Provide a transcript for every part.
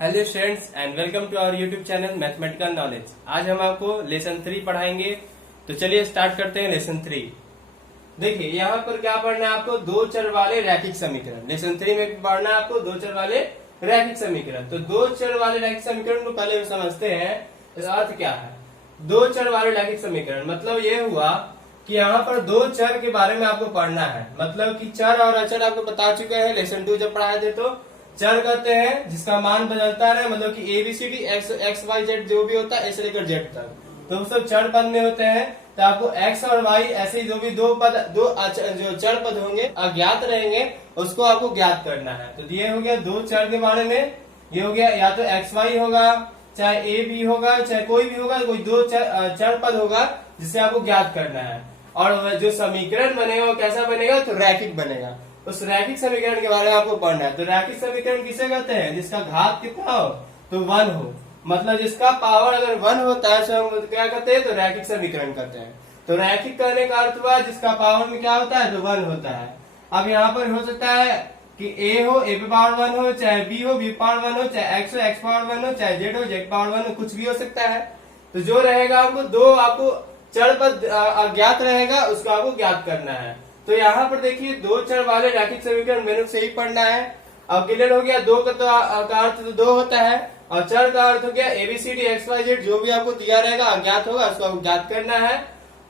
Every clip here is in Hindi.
Hello students and welcome to our YouTube channel mathematical knowledge. आज हम आपको लेसन 3 पढ़ाएंगे। तो चलिए स्टार्ट करते हैं लेसन 3। देखिए यहाँ पर क्या पढ़ना है आपको, दो चर वाले रैखिक समीकरण। लेसन 3 में पढ़ना है आपको दो चर वाले रैखिक समीकरण। तो दो चर वाले रैखिक समीकरण को पहले हम समझते हैं इसका अर्थ क्या है। दो चर वाले रैखिक समीकरण मतलब ये हुआ कि यहाँ पर दो चर के बारे में आपको पढ़ना है। मतलब कि चर और अचर आपको बता चुके हैं लेसन 2 जब पढ़ाए थे। तो चर कहते हैं जिसका मान बदलता रहे, मतलब कि एबीसीडी एक्स वाई जेड जो भी होता है ऐसे लेकर जेड तक, तो वो सब चर पद में होते हैं। तो आपको एक्स और वाई ऐसे जो भी दो जो चर पद होंगे अज्ञात रहेंगे उसको आपको ज्ञात करना है। तो ये हो गया दो चर के बारे में। ये हो गया या तो एक्स वाई होगा, चाहे ए बी होगा, चाहे कोई भी होगा, कोई दो चर पद होगा जिसे आपको ज्ञात करना है। और जो समीकरण बनेगा वो कैसा बनेगा, तो रैखिक बनेगा। उस रैखिक समीकरण के बारे में आपको पढ़ना है। तो रैखिक समीकरण किसे कहते हैं, जिसका घात कितना हो तो 1 हो, मतलब जिसका पावर अगर 1 होता है तो हम क्या कहते हैं, तो रैखिक समीकरण कहते हैं। तो रैखिक करने का अर्थ हुआ जिसका पावर में क्या होता है, तो 1 होता है। अब यहाँ पर हो सकता है कि ए हो, ए पे पावर 1 हो, चाहे बी हो, बी पावर 1 हो, चाहे एक्स हो, एक्स पावर 1 हो, चाहे जेड हो, जेड पावर 1 हो, कुछ भी हो सकता है। तो जो रहेगा आपको चर पद अज्ञात रहेगा उसको आपको ज्ञात करना है। तो यहाँ पर देखिए दो चर वाले रैखिक समीकरण मैंने से ही पढ़ना है। अब क्लियर हो गया। दो का अर्थ तो दो होता है और चर का अर्थ हो गया एबीसीडी एक्स वाई जेड जो भी आपको दिया रहेगा अज्ञात होगा उसको आपको ज्ञात करना है।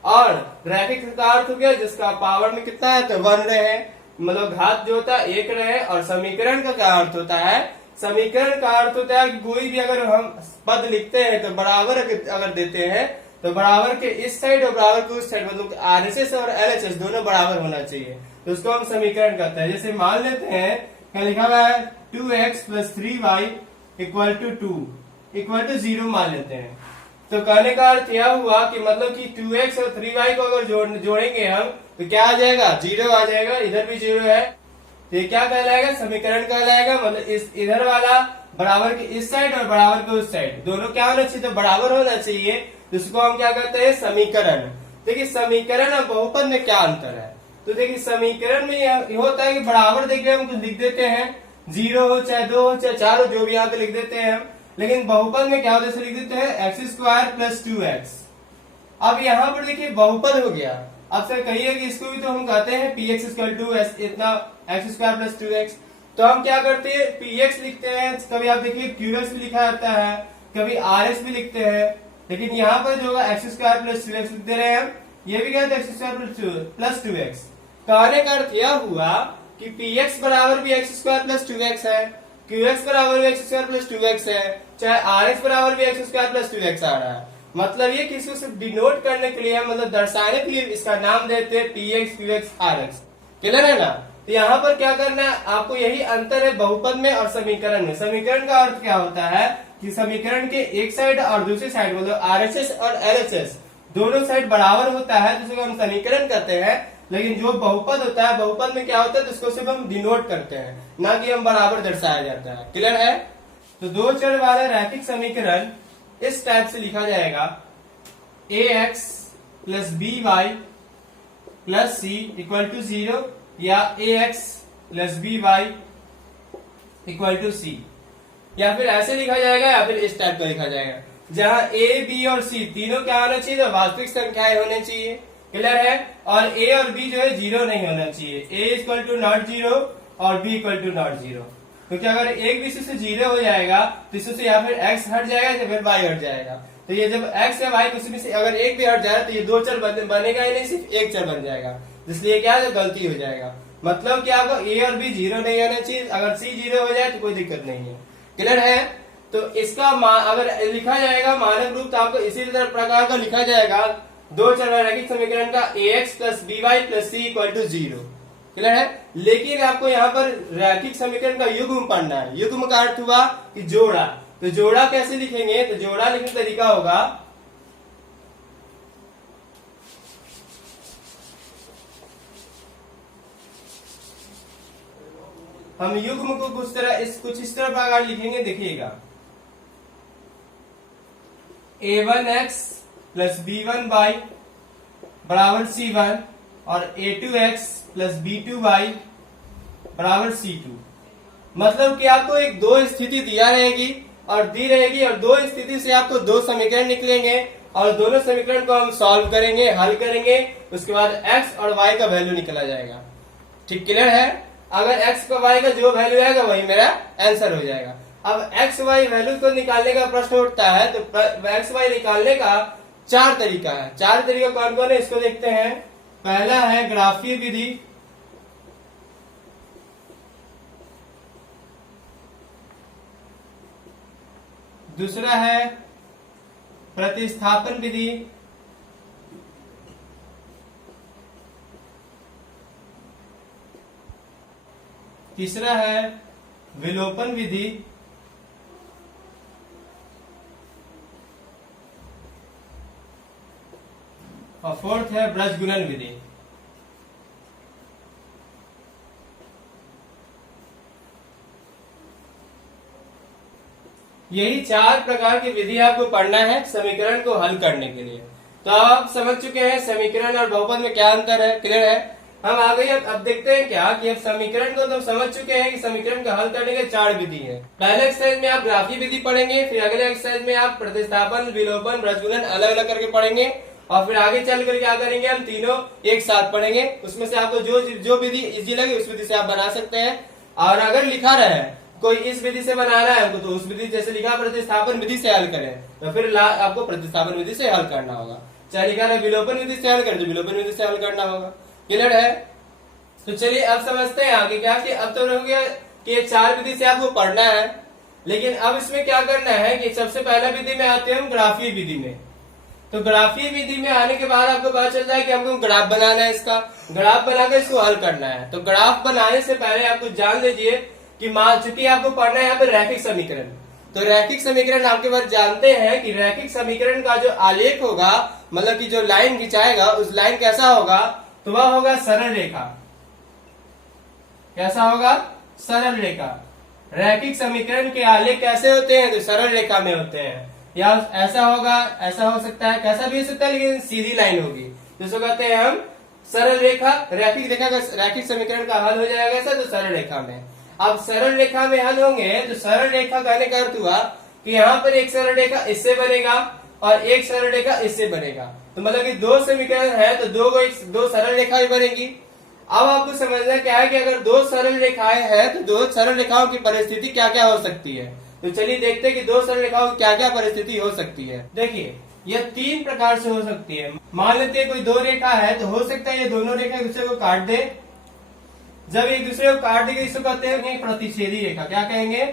और रैखिक का अर्थ हो गया जिसका पावर में कितना है, तो 1 रहे, मतलब घात जो होता है 1 रहे। और समीकरण का क्या अर्थ होता है, समीकरण का अर्थ होता है कि कोई भी अगर हम पद लिखते हैं तो बराबर अगर देते हैं तो बराबर के इस साइड और बराबर के उस साइड, मतलब आरएसएस और एलएचएस दोनों बराबर होना चाहिए। तो उसको हम समीकरण कहते हैं। जैसे मान लेते हैं क्या लिखा हुआ है, 2x + 3y = 2 = 0 मान लेते हैं। तो कहने का अर्थ यह हुआ कि मतलब कि 2x और 3y को अगर जोड़ेंगे हम तो क्या आ जाएगा, 0 आ जाएगा। इधर भी 0 है तो ये क्या कहलाएगा, समीकरण कहलाएगा। मतलब इस इधर वाला बराबर के इस साइड और बराबर के उस साइड दोनों क्या होना चाहिए, तो बराबर होना चाहिए। जिसको हम क्या कहते हैं, समीकरण। देखिए समीकरण और बहुपद में क्या अंतर है। तो देखिए समीकरण में यह होता है कि बराबर देखिए हम कुछ लिख देते हैं, 0 हो चाहे 2 हो चाहे 4 हो, जो भी यहाँ पे लिख देते हैं हम। लेकिन बहुपद में क्या होता है, लिख देते हैं x² + 2x। अब यहाँ पर देखिए बहुपद हो गया। अब सर कहिए कि इसको भी तो हम कहते हैं px = इतना x² + 2x। तो हम क्या करते हैं, px लिखते हैं, कभी आप देखिए qx भी लिखा जाता है, कभी rs भी लिखते हैं। लेकिन यहाँ पर जो होगा x² + 2x लिख दे रहे हैं हम, ये भी क्या है x² + 2x। कहने का अर्थ यह हुआ कि px बराबर भी x² + 2x है, qx बराबर भी x² + 2x है, चाहे rs बराबर भी x² + 2x आ रहा है। मतलब ये किसी को डिनोट करने के लिए, मतलब दर्शाने के लिए इसका नाम देते हैं px qx rx। क्लियर है ना। तो यहाँ पर क्या करना है आपको, यही अंतर है बहुपद में और समीकरण में। समीकरण का अर्थ क्या होता है कि समीकरण के एक साइड और दूसरी साइड, मतलब आरएचएस और एलएचएस दोनों साइड बराबर होता है, जिसको हम समीकरण कहते हैं। लेकिन जो बहुपद होता है, बहुपद में क्या होता है, तो उसको सिर्फ हम डिनोट करते हैं, ना कि हम बराबर दर्शाया जाता है। क्लियर है। तो दो चर वाला रैखिक समीकरण इस टाइप से लिखा जाएगा, ax + by + c = 0 या ax + by = c, या फिर ऐसे लिखा जाएगा या फिर इस टाइप का लिखा जाएगा, जहां a b और c तीनों क्या होना चाहिए, तो वास्तविक संख्याएं होने चाहिए। क्लियर है। और a और b जो है 0 नहीं होना चाहिए, a = ≠0 और b = ≠0। क्योंकि अगर एक भी से 0 हो जाएगा तो इससे या फिर x हट जाएगा या फिर y हट जाएगा। तो ये जब x या y किसी में से अगर एक भी हट जाए तो ये दो चर बनेगा ही नहीं, सिर्फ एक चर बन जाएगा। इसलिए क्या है, गलती हो जाएगा। मतलब कि आपको a और b 0 नहीं होना चाहिए। अगर c 0 हो जाए तो कोई दिक्कत नहीं है। क्लियर है। तो इसका अगर लिखा जाएगा मानक रूप, तो आपको इसी प्रकार का लिखा जाएगा दो चर रैखिक समीकरण का ax + by + c = 0। क्लियर है। लेकिन आपको यहाँ पर रैखिक समीकरण का युग्म पढ़ना है। युग्म का अर्थ हुआ कि जोड़ा। तो जोड़ा कैसे लिखेंगे, तो जोड़ा लिखने का तरीका होगा, हम युग्म को कुछ इस तरह प्रकार लिखेंगे। देखिएगा, a1x + b1y = c1 और a2x + b2y = c2। मतलब कि आपको एक दो स्थिति दिया रहेगी और दी रहेगी और दो स्थिति से आपको दो समीकरण निकलेंगे और दोनों समीकरण को हम सॉल्व करेंगे, हल करेंगे, उसके बाद x और y का वैल्यू निकला जाएगा। ठीक क्लियर है? अगर x का y का जो वैल्यू आएगा वही मेरा आंसर हो जाएगा। अब x y वैल्यू को निकालने का प्रश्न उठता है, तो x y निकालने का चार तरीका है। चार तरीका कौन कौन है इसको देखते हैं। पहला है ग्राफीय विधि, दूसरा है प्रतिस्थापन विधि, तीसरा है विलोपन विधि, और फोर्थ है ब्रजगुणन विधि। यही चार प्रकार की विधि आपको पढ़ना है समीकरण को हल करने के लिए। तो आप समझ चुके हैं समीकरण और बहुपद में क्या अंतर है, क्लियर है। हम आगे अब देखते हैं क्या कि अब समीकरण को तो समझ चुके हैं कि समीकरण का हल करने के चार विधि है। पहले एक्सरसाइज में आप ग्राफीय विधि पढ़ेंगे, फिर अगले एक्सरसाइज में आप प्रतिस्थापन, विलोपन, ब्रजगुणन अलग अलग करके पढ़ेंगे और फिर आगे चलकर क्या करेंगे, हम तीनों एक साथ पढ़ेंगे। उसमें से आपको जो विधि इजी लगे उस विधि से आप बना सकते हैं। और अगर लिखा रहे कोई इस विधि से बनाना है हमको, तो उस विधि जैसे लिखा प्रतिस्थापन विधि से हल करें, तो फिर आपको प्रतिस्थापन विधि से हल करना होगा। चाहे लिखा रहे विलोपन विधि से हल करें तो विलोपन विधि से हल करना होगा। क्लियर है? तो चलिए अब समझते हैं आगे क्या कि अब तो हो गया कि ये चार विधि से आपको पढ़ना है, लेकिन अब इसमें क्या करना है कि सबसे पहला विधि में आते हैं हम ग्राफीय विधि में। तो ग्राफीय विधि में आने के बाद आपको पता चल जाए कि हमको ग्राफ बनाना है, इसका ग्राफ बनाकर इसको हल करना है। तो ग्राफ बनाने से पहले आपको जान लीजिए कि चूंकि आपको पढ़ना है यहाँ पे रैखिक समीकरण, तो रैखिक समीकरण आपके पास जानते हैं कि रैखिक समीकरण का जो आलेख होगा, मतलब कि जो लाइन खिंचाएगा उस लाइन कैसा होगा, तो वह होगा सरल रेखा। कैसा होगा? सरल रेखा। रैखिक समीकरण के आलेख कैसे होते हैं, तो सरल रेखा में होते हैं। या ऐसा होगा, ऐसा हो सकता है, कैसा भी हो सकता है, लेकिन सीधी लाइन होगी, जिसको कहते हैं हम सरल रेखा। रैखिक रेखा का रैखिक समीकरण का हल हो जाएगा ऐसा, तो सरल रेखा में। अब सरल रेखा में हल होंगे तो सरल रेखा कहने का अर्थ हुआ कि यहाँ पर एक सरल रेखा इससे बनेगा और एक सरल रेखा इससे बनेगा। तो मतलब कि दो समीकरण है तो दो सरल रेखाएं बनेगी। अब आपको समझना क्या है कि अगर दो सरल रेखाएं हैं तो दो सरल रेखाओं की परिस्थिति क्या क्या हो सकती है। तो चलिए देखते हैं कि दो सरल रेखाओं की क्या क्या परिस्थिति हो सकती है। देखिए यह तीन प्रकार से हो सकती है। मान लेते हैं कोई दो रेखा है, तो हो सकता है ये दोनों रेखा एक दूसरे को काट दे। जब एक दूसरे को काट देगी इसको कहते हैं प्रतिच्छेदी रेखा। क्या कहेंगे?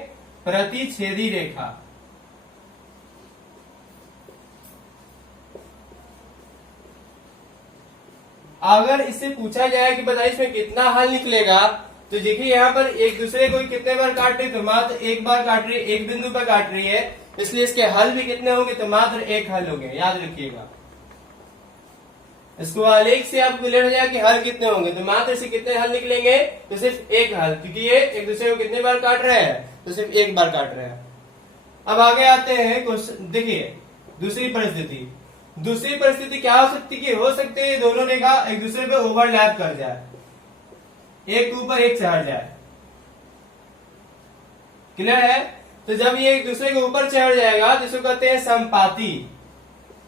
प्रतिच्छेदी रेखा। अगर इससे पूछा जाए कि बताइए इसमें कितना हल निकलेगा, तो देखिए यहाँ पर एक दूसरे को कितने बार काट रही, तो मात्र एक बार काट रही है, एक बिंदु पर काट रही है, इसलिए इसके हल भी कितने होंगे, तो मात्र एक हल होंगे। याद रखिएगा, इसको आलेख से आपको क्लियर हो जाए कि हल कितने होंगे, तो मात्र से कितने हल निकलेंगे, तो सिर्फ एक हल, क्योंकि ये एक दूसरे को कितने बार काट रहे हैं, तो सिर्फ एक बार काट रहे हैं। अब आगे आते हैं क्वेश्चन। देखिए दूसरी परिस्थिति, दूसरी परिस्थिति क्या हो सकती है, हो सकती है दोनों रेखा एक दूसरे पे ओवरलैप कर जाए, एक के ऊपर एक चढ़ जाए। क्लियर है? तो जब ये एक दूसरे के ऊपर चढ़ जाएगा तो इसको कहते हैं समपाती।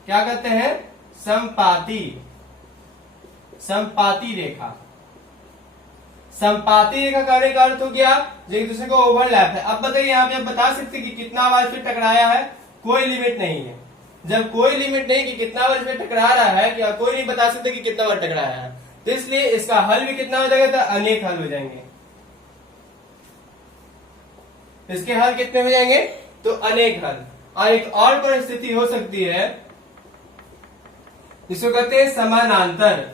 क्या कहते हैं? समपाती। समपाती रेखा। समपाती रेखा कहने का अर्थ हो गया जो एक दूसरे को ओवरलैप है। अब बताइए यहाँ पे आप बता सकते कि कितना बार इस पे टकराया है, कोई लिमिट नहीं है। जब कोई लिमिट नहीं कि कितना बार इसमें टकरा रहा है, क्या कोई नहीं बता सकते कि कितना बार टकराया है, तो इसलिए इसका हल भी कितना हो जाएगा, तो अनेक हल हो जाएंगे। इसके हल कितने हो जाएंगे, तो अनेक हल। और एक और परिस्थिति हो सकती है, इसको कहते हैं समानांतर।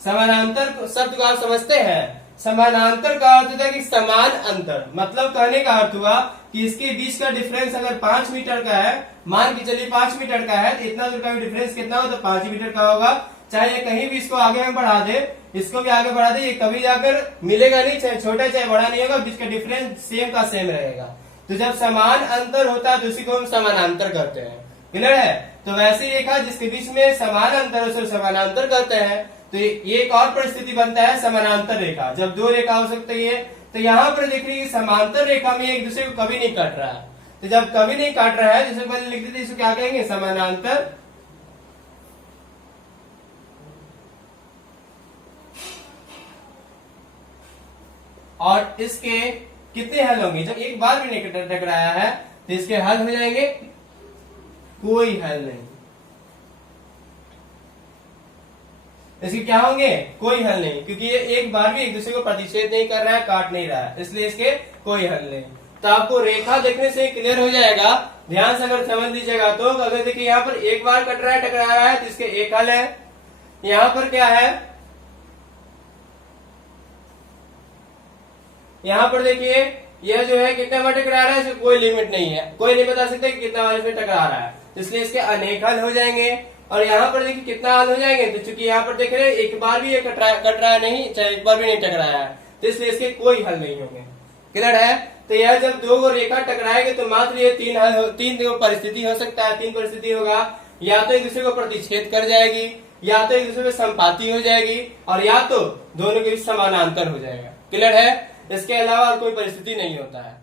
समानांतर शब्द को आप समझते हैं? समानांतर का अर्थ होता है कि समान अंतर, मतलब कहने का अर्थ हुआ कि इसके बीच का डिफरेंस अगर 5 मीटर का है, मान के चलिए 5 मीटर का है, तो इतना दूर का भी डिफरेंस कितना हो, तो 5 मीटर का होगा। चाहे ये कहीं भी इसको आगे में बढ़ा दे, इसको भी आगे बढ़ा दे, ये कभी जाकर मिलेगा नहीं, चाहे छोटा चाहे बड़ा नहीं होगा, बीच का डिफरेंस सेम का सेम रहेगा। तो जब समान अंतर होता है तो उसी को हम समानांतर करते हैं। क्लियर है? तो वैसी रेखा जिसके बीच में समान अंतर उसे समानांतर करते हैं। तो ये एक और परिस्थिति बनता है समानांतर रेखा। जब दो रेखा हो सकती है, तो यहाँ पर देख रही है समांतर रेखा में एक दूसरे को कभी नहीं काट रहा है। तो जब कभी नहीं काट रहा है, जैसे पहले लिख देते, इसको क्या कहेंगे, समानांतर। और इसके कितने हल होंगे, जब एक बार भी नहीं टकराया है तो इसके हल हो जाएंगे, कोई हल नहीं। इसके क्या होंगे, कोई हल नहीं, क्योंकि ये एक बार भी एक दूसरे को प्रतिच्छेद नहीं कर रहा है, काट नहीं रहा है, इसलिए इसके कोई हल नहीं। तो आपको रेखा देखने से क्लियर हो जाएगा। ध्यान से अगर समझ लीजिएगा तो, अगर देखिए यहाँ पर एक बार कट रहा है, टकरा रहा है, तो इसके एक हल है। यहाँ पर क्या है, यहाँ पर देखिए यह जो है कितना बार टकरा रहा है, इसकी कोई लिमिट नहीं है, कोई नहीं बता सकता कि कितना बार इसमें टकरा रहा है, इसलिए इसके अनेक हल हो जाएंगे। और यहाँ पर देखिए कितना हल हो जाएंगे, तो चूंकि यहाँ पर देख रहे हैं एक बार भी ये कट रहा है नहीं, चाहे एक बार भी नहीं टकराया है, तो इसलिए इसके कोई हल नहीं होंगे। क्लियर है। तो यह जब दो रेखा टकराएंगे तो मात्र ये तीन परिस्थिति हो सकता है, तीन परिस्थिति होगा, या तो एक दूसरे को प्रतिच्छेद कर जाएगी, या तो एक दूसरे में संपाती हो जाएगी, और या तो दोनों के बीच समानांतर हो जाएगा। क्लियर है। इसके अलावा और कोई परिस्थिति नहीं होता है।